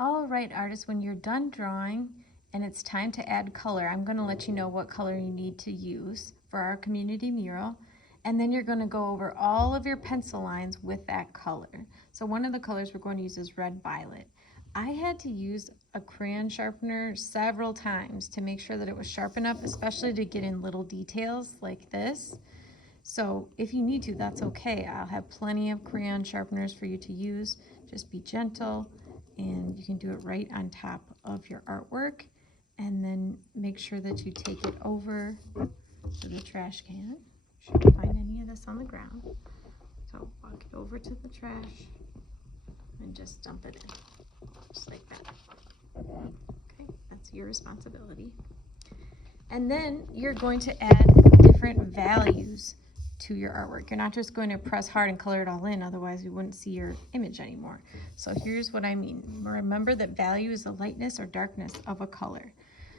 All right, artists, when you're done drawing and it's time to add color, I'm going to let you know what color you need to use for our community mural. And then you're going to go over all of your pencil lines with that color. So one of the colors we're going to use is red violet. I had to use a crayon sharpener several times to make sure that it was sharp enough, especially to get in little details like this. So if you need to, that's okay. I'll have plenty of crayon sharpeners for you to use. Just be gentle, and you can do it right on top of your artwork. And then make sure that you take it over to the trash can. Shouldn't find any of this on the ground. So walk it over to the trash and just dump it in, just like that. Okay, that's your responsibility. And then you're going to add different values to your artwork. You're not just going to press hard and color it all in, otherwise you wouldn't see your image anymore. So here's what I mean. Remember that value is the lightness or darkness of a color.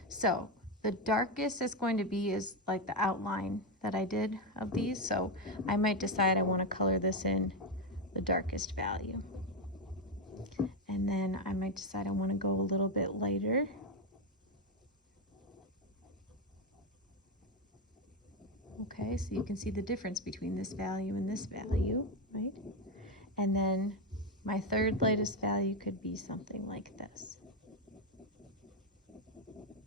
So the darkest it's going to be is like the outline that I did of these. So I might decide I want to color this in the darkest value. And then I might decide I want to go a little bit lighter. Okay, so you can see the difference between this value and this value, right? And then my third lightest value could be something like this.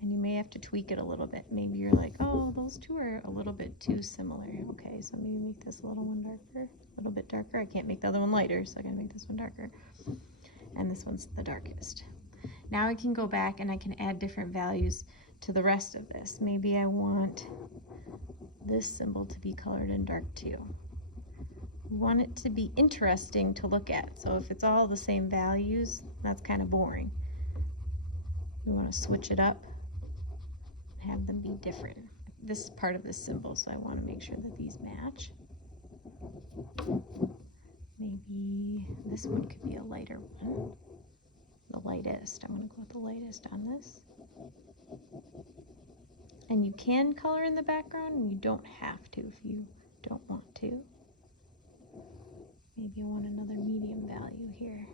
And you may have to tweak it a little bit. Maybe you're like, oh, those two are a little bit too similar. Okay, so maybe make this a little one darker, a little bit darker. I can't make the other one lighter, so I gotta make this one darker. And this one's the darkest. Now I can go back and I can add different values to the rest of this. Maybe I want this symbol to be colored in dark too. We want it to be interesting to look at. So if it's all the same values, that's kind of boring. We want to switch it up, have them be different. This is part of this symbol, so I want to make sure that these match. Maybe this one could be a lighter one. The lightest. I'm going to go with the lightest on this. And you can color in the background, and you don't have to if you don't want to. Maybe you want another medium value here.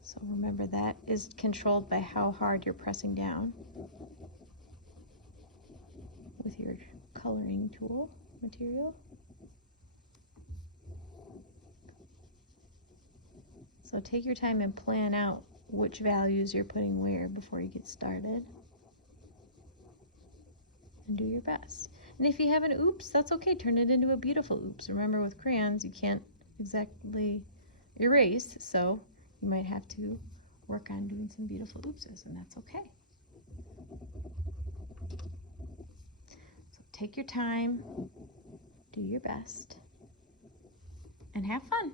So remember, that is controlled by how hard you're pressing down with your coloring tool material. So take your time and plan out which values you're putting where before you get started. And do your best. And if you have an oops, that's okay. Turn it into a beautiful oops. Remember, with crayons, you can't exactly erase, so you might have to work on doing some beautiful oopses, and that's okay. So take your time, do your best, and have fun.